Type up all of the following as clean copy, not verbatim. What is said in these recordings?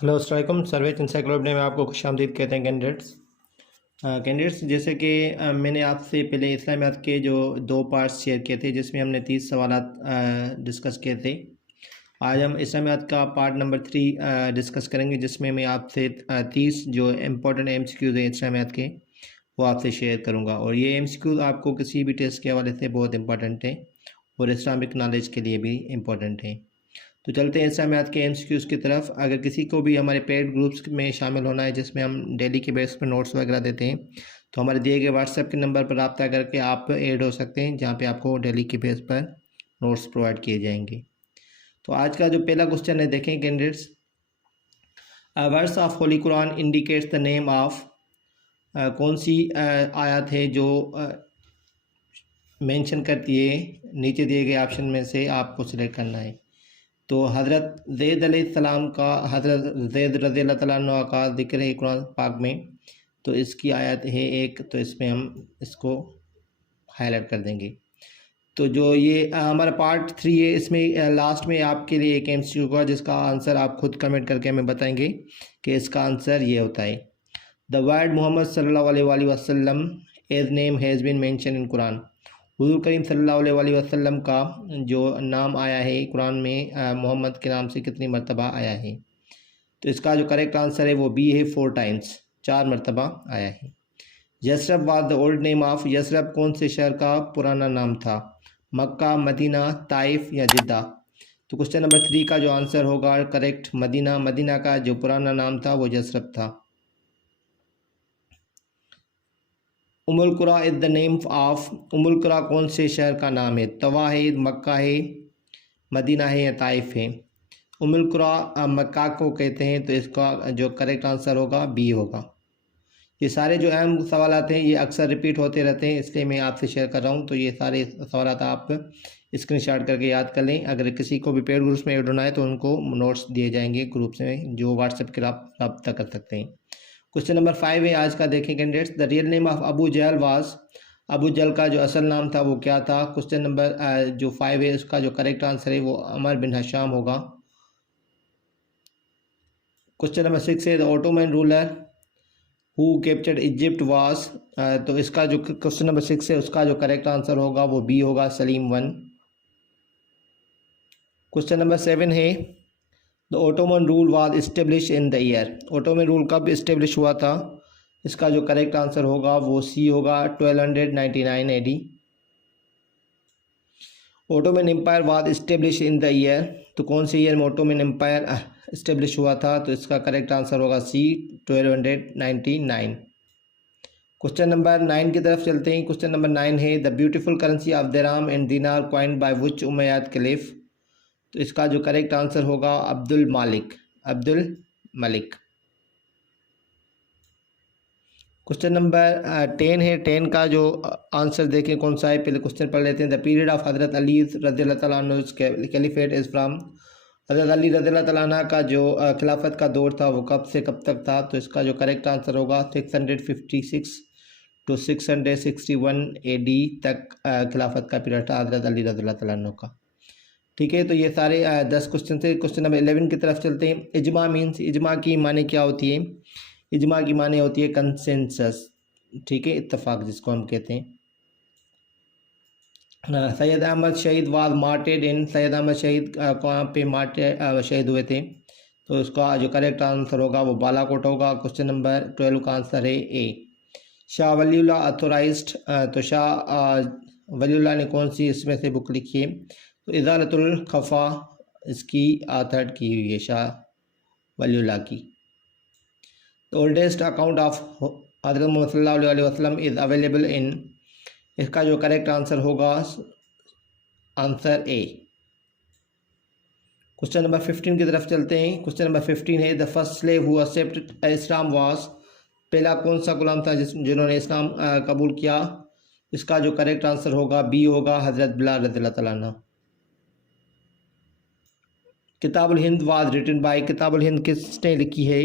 Hello अस्सलाम वालेकुम। Surveys encyclopedia में आपको खुशामदीद कहते हैं कैंडिडेट्स। जैसे कि मैंने आपसे पहले इस्लामियात के जो दो पार्ट्स शेयर किए थे जिसमें हमने 30 सवालात डिस्कस किए थे। आज हम इस्लामियात का पार्ट नंबर 3 डिस्कस करेंगे जिसमें मैं आपसे 30 जो इम्पोर्टेंट MCQs हैं इस्लामियात के वो आपसे शेयर करूँगा। और ये MCQs आपको किसी भी टेस्ट के हवाले से बहुत इंपॉर्टेंट हैं और इस्लामिक नॉलेज के लिए भी इम्पोर्टेंट हैं। तो चलते हैं इस्लामियात के MCQs की तरफ। अगर किसी को भी हमारे पेड ग्रुप्स में शामिल होना है जिसमें हम डेली के बेस पर नोट्स वगैरह देते हैं तो हमारे दिए गए व्हाट्सएप के नंबर पर रब्ता करके आप ऐड हो सकते हैं जहां पे आपको डेली के बेस पर नोट्स प्रोवाइड किए जाएंगे। तो आज का जो पहला क्वेश्चन है देखें candidates. Verse of holy Quran indicates the name of, कौन सी आयत है जो मेंशन करती है, नीचे दिए गए ऑप्शन में से आपको सिलेक्ट करना है। तो हज़रत ज़ैद अलैहिस्सलाम का, हज़रत ज़ैद रज़ी अल्लाह तआला अन्हु का जिक्र है कुरान पाक में, तो इसकी आयत है एक, तो इसमें हम इसको हाईलाइट कर देंगे। तो जो ये हमारा पार्ट 3 है इसमें लास्ट में आपके लिए एक MCQ होगा जिसका आंसर आप खुद कमेंट करके हमें बताएंगे कि इसका आंसर ये होता है। द वर्ड मोहम्मद सल्लल्लाहु अलैहि वसल्लम as name has been mention in Quran. हुज़ूर करीम सल्लल्लाहु अलैहि वसल्लम का जो नाम आया है कुरान में मोहम्मद के नाम से कितनी मरतबा आया है। तो इसका जो करेक्ट आंसर है वो बी है, 4 टाइम्स, 4 मरतबा आया है। Yathrib was the old name of, Yathrib कौन से शहर का पुराना नाम था, मक्का, मदीना, ताइफ या जिद्दा। तो क्वेश्चन नंबर 3 का जो आंसर होगा करेक्ट मदीना। मदीना का जो पुराना नाम था वो यसरब था। उमुल कुरा इज़ द नेम ऑफ, उमुल कुरा कौन से शहर का नाम है, तवा है, मक्का है, मदीना है या ताइफ है। उमुल कुरा मक्का को कहते हैं, तो इसका जो करेक्ट आंसर होगा बी होगा। ये सारे जो अहम सवाल आते हैं ये अक्सर रिपीट होते रहते हैं इसलिए मैं आपसे शेयर कर रहा हूँ। तो ये सारे सवाल आप स्क्रीनशॉट करके याद कर लें। अगर किसी को भी पेड ग्रुप्स में ऐड होना है तो उनको नोट्स दिए जाएंगे ग्रुप्स में जो व्हाट्सएप के रब्ता कर सकते हैं। क्वेश्चन नंबर 5 है आज का, देखें candidates. The real name of Abu Jahl was, Abu Jahl का जो असल नाम था वो क्या था। क्वेश्चन नंबर जो 5 है उसका जो करेक्ट आंसर है वो अमर बिन हशाम होगा। क्वेश्चन नंबर 6 है the Ottoman ruler who captured Egypt was, तो इसका जो क्वेश्चन नंबर 6 है उसका जो करेक्ट आंसर होगा वो बी होगा, सलीम 1। क्वेश्चन नंबर 7 है the Ottoman rule was establish in the year, Ottoman rule कब इस्टेब्लिश हुआ था। इसका जो करेक्ट आंसर होगा वो सी होगा, 1299 AD। Ottoman empire was establish in the year, तो कौन से ईयर में ओटोमन एम्पायर इस्टेब्लिश हुआ था। तो इसका करेक्ट आंसर होगा सी, 1299। क्वेश्चन नंबर 9 की तरफ चलते हैं। क्वेश्चन नंबर 9 है the beautiful currency of dirham and दिनार कॉइन्ड बाय व्हिच उमय्यद खलीफ। तो इसका जो करेक्ट आंसर होगा अब्दुल मालिक, अब्दुल मलिक। क्वेश्चन नंबर 10 है, 10 का जो आंसर देखें कौन सा है। पहले क्वेश्चन पढ़ लेते हैं। द पीरियड ऑफ हज़रत अली रज़ियल्लाहु तआला अन्हु कैलिफेट इज़ फ्राम, हज़रत अली रज़ियल्लाहु तआला अन्हु का जो खिलाफत का दौर था वो कब से कब तक था। तो इसका जो करेक्ट आंसर होगा 656 to 661 AD तक खिलाफत का पीरियड था हज़रत अली रज़ियल्लाहु तआला अन्हु का। ठीक है, तो ये सारे 10 क्वेश्चन थे। क्वेश्चन नंबर 11 की तरफ चलते हैं। इजमा मीन्स, इजमा की माने क्या होती है। इजमा की माने होती है कंसेंसस, ठीक है, इत्तेफाक जिसको हम कहते हैं। सैयद अहमद शहीद वाज मार्टेड इन, सैयद अहमद शहीद कहाँ पे मार्टे शहीद हुए थे। तो उसका जो करेक्ट आंसर होगा वो बालाकोट होगा। क्वेश्चन नंबर 12 का आंसर है ए। शाह वलीउल्लाह अथोराइज्ड, तो शाह वलीउल्लाह ने कौन सी इसमें से बुक लिखी है। तो इज़ालतुल खफा इसकी आथर्ड की हुई है शाह वलीउल्लाह की। द ओल्डेस्ट अकाउंट ऑफ हज़रत मुहम्मद सल्लल्लाहु अलैहि वसल्लम इज़ अवेलेबल इन, इसका जो करेक्ट आंसर होगा आंसर ए। क्वेश्चन नंबर 15 की तरफ चलते हैं। क्वेश्चन नंबर 15 है the first slave who accepted Islam was, पहला कौन सा गुलाम था जिन्होंने इस्लाम कबूल किया। इसका जो करेक्ट आंसर होगा बी होगा, हज़रत बिलाल रज़ियल्लाहु तआला अन्हु। Kitabul Hind was written by, Kitabul Hind किसने लिखी है।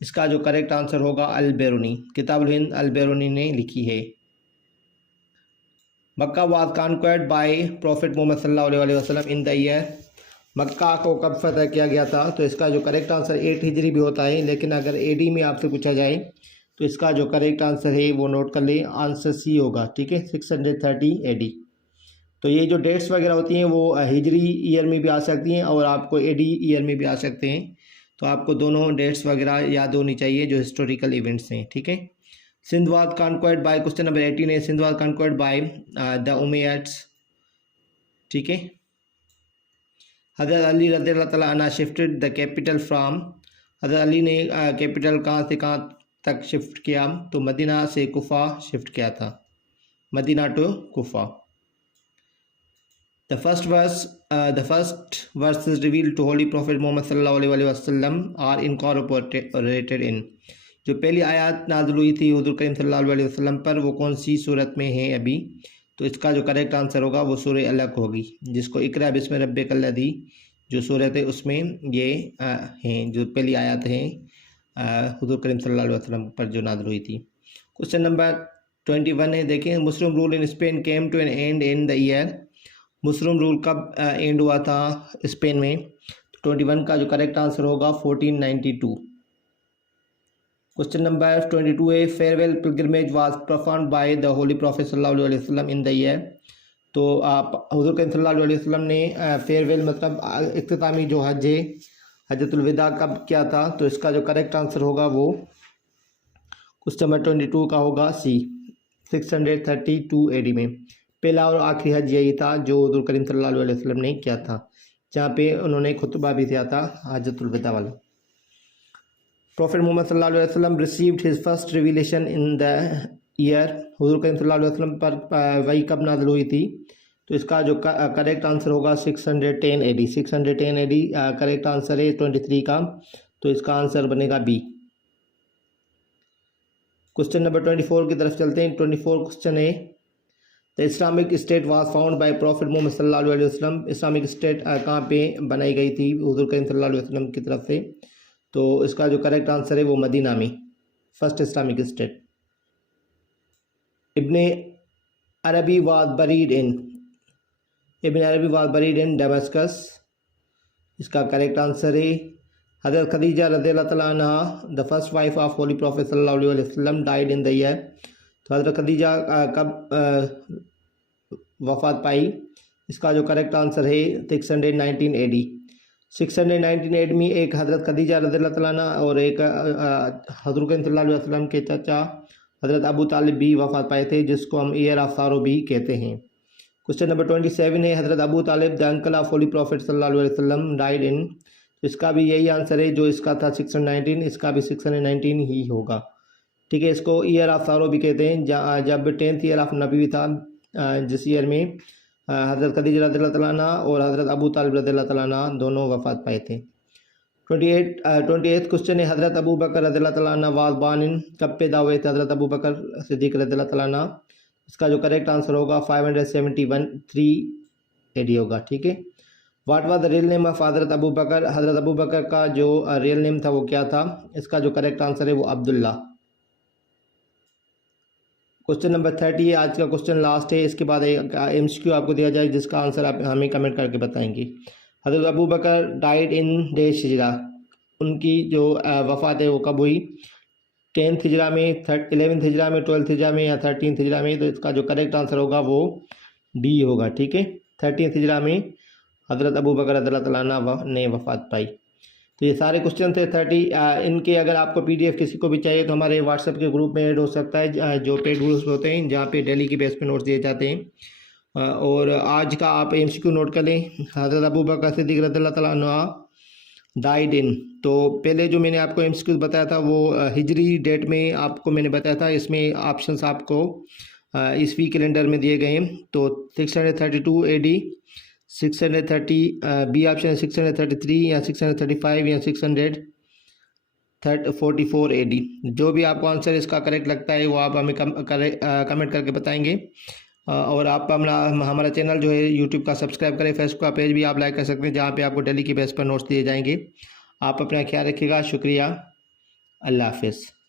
इसका जो करेक्ट आंसर होगा अल बेरूनी, किताबुल हिंद अल बेरूनी ने लिखी है। मक्का वाज कॉन्क्वर्ड बाय प्रॉफिट मोहम्मद सल्लल्लाहु अलैहि वसल्लम इन द ईयर, मक्का को कब फतह किया गया था? तो इसका जो करेक्ट आंसर 8 हिजरी भी होता है, लेकिन अगर एडी में आपसे पूछा जाए तो इसका जो करेक्ट आंसर है वो नोट कर ले, आंसर सी होगा। ठीक है, 630 एडी। तो ये जो डेट्स वगैरह होती हैं वो हिजरी ईयर में भी आ सकती हैं और आपको एडी ईयर में भी आ सकते हैं। तो आपको दोनों डेट्स वगैरह याद होनी चाहिए जो हिस्टोरिकल इवेंट्स हैं। ठीक है, Sindh was conquered by, question number 18 है, Sindh was conquered by the Umayyads. ठीक है, हज़रत अली रज़ियल्लाहु तआला अन्हु शिफ्टेड द कैपिटल फ्राम, हज़रत अली ने कैपिटल कहाँ से कहाँ तक शिफ्ट किया? तो मदीना से कुफा शिफ्ट किया था, Medina to Kufa. The first verse is revealed to Holy Prophet Muhammad sallallahu alaihi wasallam are incorporated in, जो पहली आयत नाज़िल हुई थी हुज़ूर करीम सल्लल्लाहु अलैहि वसल्लम पर वो कौन सी सूरत में है अभी? तो इसका जो करेक्ट आंसर होगा वो सूरह अलग होगी, जिसको इक़रा बिस्मि रब्बिकल्लज़ी जो सूरत है उसमें ये हैं, जो पहली आयत हैं हुज़ूर करीम सल्लल्लाहु अलैहि वसल्लम पर जो नाज़िल हुई थी। क्वेश्चन नंबर 21 है, देखें, Muslim rule in Spain came to an end in the year, Muslim rule कब एंड हुआ था स्पेन में? तो 21 का जो करेक्ट आंसर होगा 1492। क्वेश्चन नंबर 22 है, farewell pilgrimage was performed by the Holi prophet सल्लल्लाहु अलैहि वसल्लम इन द ईयर। तो आप हुज़ूर करीम सल्लल्लाहु अलैहि वसल्लम ने फेयरवेल मतलब इख्तितामी जो हज है, हज्जतुल विदा कब किया था? तो इसका जो करेक्ट आंसर होगा वो क्वेश्चन नंबर 22 का होगा सी, 632 एडी में। पहला और आखिरी हज यही था जो हुज़ूर करीम सल्लल्लाहु अलैहि वसल्लम ने किया था, जहाँ पे उन्होंने खुतबा भी दिया था हज्जतुल विदा वाला। प्रॉफिट मोहम्मद सल्लल्लाहु अलैहि वसल्लम received his first revelation in the year, हुज़ूर करीम सल्लल्लाहु अलैहि वसल्लम पर वही कब नाज़िल हुई थी? तो इसका जो करेक्ट आंसर होगा 610 एडी, 610 एडी करेक्ट आंसर है 23 का, तो इसका आंसर बनेगा बी। क्वेश्चन नंबर 24 की तरफ चलते हैं। 24 क्वेश्चन है, the Islamic state was found by prophet Muhammad सल्लल्लाहु अलैहि वसल्लम, इस्लामिक स्टेट कहाँ पे बनाई गई थी हुज़ूर करीम सल्लल्लाहु अलैहि वसल्लम की तरफ से? तो इसका जो करेक्ट आंसर है वो मदीना में, फर्स्ट इस्लामिक स्टेट। इब्ने अरबी वाज बरीड इन, इब्ने अरबी वाज बरीड इन डमस्कस, इसका करेक्ट आंसर है हज़रत खदीजा रज़ियल्लाहु तआला अन्हा the first wife of holy prophet सल्लल्लाहु अलैहि वसल्लम डाइड इन द ईयर। तो हज़रत खदीजा कब वफ़ात पाई? इसका जो करेक्ट आंसर है 619 एडी। 619 एडी में एक हज़रत खदीजा रज़ियल्लाहु तआला अन्हा और एक हुज़ूर करीम सल्लल्लाहु अलैहि वसल्लम के चाचा हज़रत अबू तालिब भी वफ़ात पाए थे, जिसको हम ईयर ऑफ सारो भी कहते हैं। क्वेश्चन नंबर 27 है, हज़रत Abu Talib the uncle of holy prophet सल्लल्लाहु अलैहि वसल्लम डाइड इन, इसका भी यही आंसर है जो इसका था 619, इसका भी 619 ही होगा। ठीक है, इसको ईयर ऑफ सारो भी कहते हैं। जब 10th ईयर ऑफ नबी था, जिस ईयर में हज़रत खदीजा रज़ियल्लाहु तआला अन्हा और हज़रत अबू तालिब रज़ियल्लाहु तआला अन्हा दोनों वफ़ात पाए थे। 28th क्वेश्चन है, हज़रत अबू बकर रज़ियल्लाहु तआला अन्हा वाज बॉर्न इन, कब पैदा हुए थे हज़रत अबू बकर सिद्दीक़ रज़ियल्लाहु तआला अन्हा? इसका जो करेक्ट आंसर होगा 571 एडी होगा। ठीक है, what was the real name of हज़रत अबू बकर, हज़रत अबू बकर का जो रियल नेम था वो क्या था? इसका जो करेक्ट आंसर है वो अब्दुल्ला। क्वेश्चन नंबर 30 है, आज का क्वेश्चन लास्ट है, इसके बाद MCQ आपको दिया जाए जिसका आंसर आप हमें कमेंट करके बताएंगे। हज़रत अबू बकर डाइड इन डैश हिजरा, उनकी जो वफ़ात है वो कब हुई? 10th हिजरा में, 11th हिजरा में, 12th हिजरा में या 13th हिजरा में? तो इसका जो करेक्ट आंसर होगा वो डी होगा। ठीक है, 13th हिजरा में हज़रत अबू बकर रज़ियल्लाहु तआला अन्हु ने वफ़ात पाई। तो ये सारे क्वेश्चन थे 30। इनके अगर आपको PDF किसी को भी चाहिए तो हमारे WhatsApp के ग्रुप में ऐड हो सकता है, जो पेड ग्रुप्स होते हैं जहाँ पे डेली की बेस पे नोट्स दिए जाते हैं। और आज का आप MCQ नोट कर लें, हज़रत अबू बकर सिद्दीक़ रज़ियल्लाहु तआला अन्हु डाइड इन। तो पहले जो मैंने आपको MCQ बताया था वो हिजरी डेट में आपको मैंने बताया था, इसमें ऑप्शंस आपको ईस्वी कैलेंडर में दिए गए हैं। तो 632 AD, 630 बी ऑप्शन 633 या 635 या 644 AD। जो भी आपको आंसर इसका करेक्ट लगता है वो आप हमें कमेंट करके बताएंगे। और आप हमारा चैनल जो है YouTube का सब्सक्राइब करें, फेसबुक का पेज भी आप लाइक कर सकते हैं जहाँ पे आपको डेली की बेस पर नोट्स दिए जाएंगे। आप अपना ख्याल रखिएगा, शुक्रिया, अल्लाह हाफिज़।